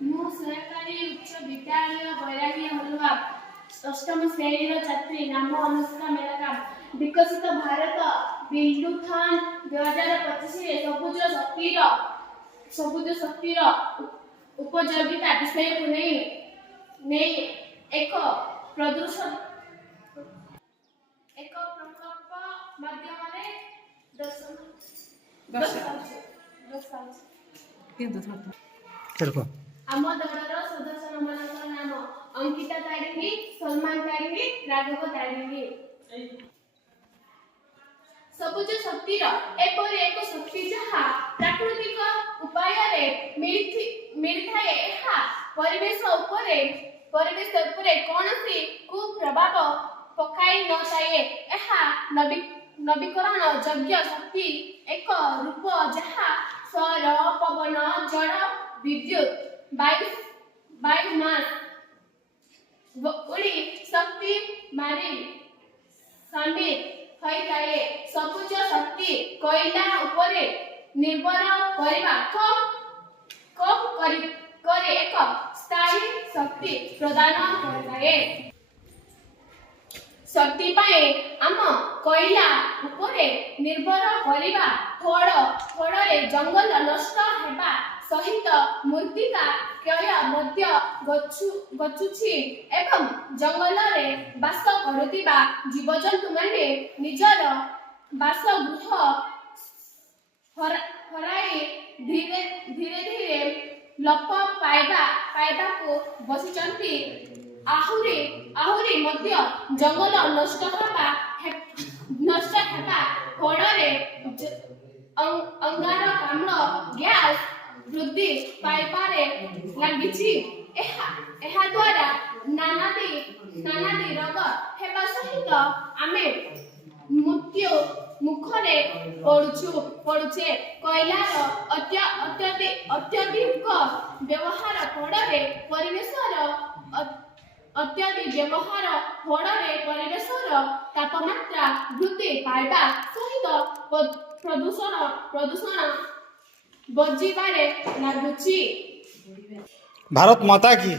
ମୁଁ ସରକାରୀ ଉଚ୍ଚ ବିଦ୍ୟାଳୟ ବୈରାଗୀ ହଲୁଆ ଅଷ୍ଟମ ଶ୍ରେଣୀର ଛାତ୍ରୀ। ନାମ ଅନୁଷ୍କା ମେରକା। ବିକଶିତ ଭାରତ ବିଲ୍ଡୁଥନ୍ 2025ରେ ସବୁଜ ଶକ୍ତିର ଉପଯୋଗିତା ବିଷୟକୁ ନେଇ ଏକ ପ୍ରକଳ୍ପ ମାଧ୍ୟମରେ ଆମ ଦଳର ସଦସ୍ୟମାନଙ୍କ ନାମ ଅଙ୍କିତା ତାରିଣୀ, ସଲମାନ ତାରିଣୀ, ରାଘବ ତାରିଣୀ। ସବୁଜ ଶକ୍ତିର ଏପରି ଏକ ଶକ୍ତି ଯାହା ପ୍ରାକୃତିକ ଉପାୟରେ ମିଳିଥାଏ। ଏହା ପରିବେଶ ଉପରେ କୌଣସି କୁପ୍ରଭାବ ପକାଇ ନଥାଏ। ଏହା ନବୀକରଣ ଯୋଗ୍ୟ ଶକ୍ତି ଏକ ରୂପ ଯାହା ସୌର, ପବନ, ଜଳ, ବିଦ୍ୟୁତ୍, ବାୟୁମାସ ଭଳି ଶକ୍ତି ମାରି ସାମିଲ ହୋଇଥାଏ। ସବୁଜ ଶକ୍ତି କୋଇଲା ଉପରେ ନିର୍ଭର କରିବା କମ୍ କରି ଏକ ସ୍ଥାୟୀ ଶକ୍ତି ପ୍ରଦାନ କରିଥାଏ। ଶକ୍ତି ପାଇଁ ଆମ କୋଇଲା ଉପରେ ନିର୍ଭର କରିବା ଫଳରେ ଜଙ୍ଗଲ ନଷ୍ଟ ହେବା ସହିତ ମୃତ୍ତିକା କ୍ଷୟ ମଧ୍ୟ ଘଟୁଛି ଏବଂ ଜଙ୍ଗଲରେ ବାସ କରୁଥିବା ଜୀବଜନ୍ତୁମାନେ ନିଜର ବାସଗୃହ ହରାଇ ଧୀରେ ଧୀରେ ଲୋପ ପାଇବାକୁ ବସିଛନ୍ତି। ଆହୁରି ମଧ୍ୟ ଜଙ୍ଗଲ ନଷ୍ଟ ହେବା ଫଳରେ ଅଙ୍ଗାରକାମ୍ଳ ଗ୍ୟାସ ବୃଦ୍ଧି ପାଇବାରେ ଲାଗିଛି। ଏହା ଦ୍ୱାରା ନାନାଦି ରୋଗ ହେବା ସହିତ ଆମେ ମୃତ୍ୟୁ ମୁଖରେ ପଡୁଛେ। କୋଇଲାର ଅତ୍ୟଧିକ ବ୍ୟବହାର ଫଳରେ ପରିବେଶର ତାପମାତ୍ରା ବୃଦ୍ଧି ପାଇବା ସହିତ ପ୍ରଦୂଷଣ ବଢ଼ିବାରେ ଲାଗୁଛି। ଭାରତ ମାତା କି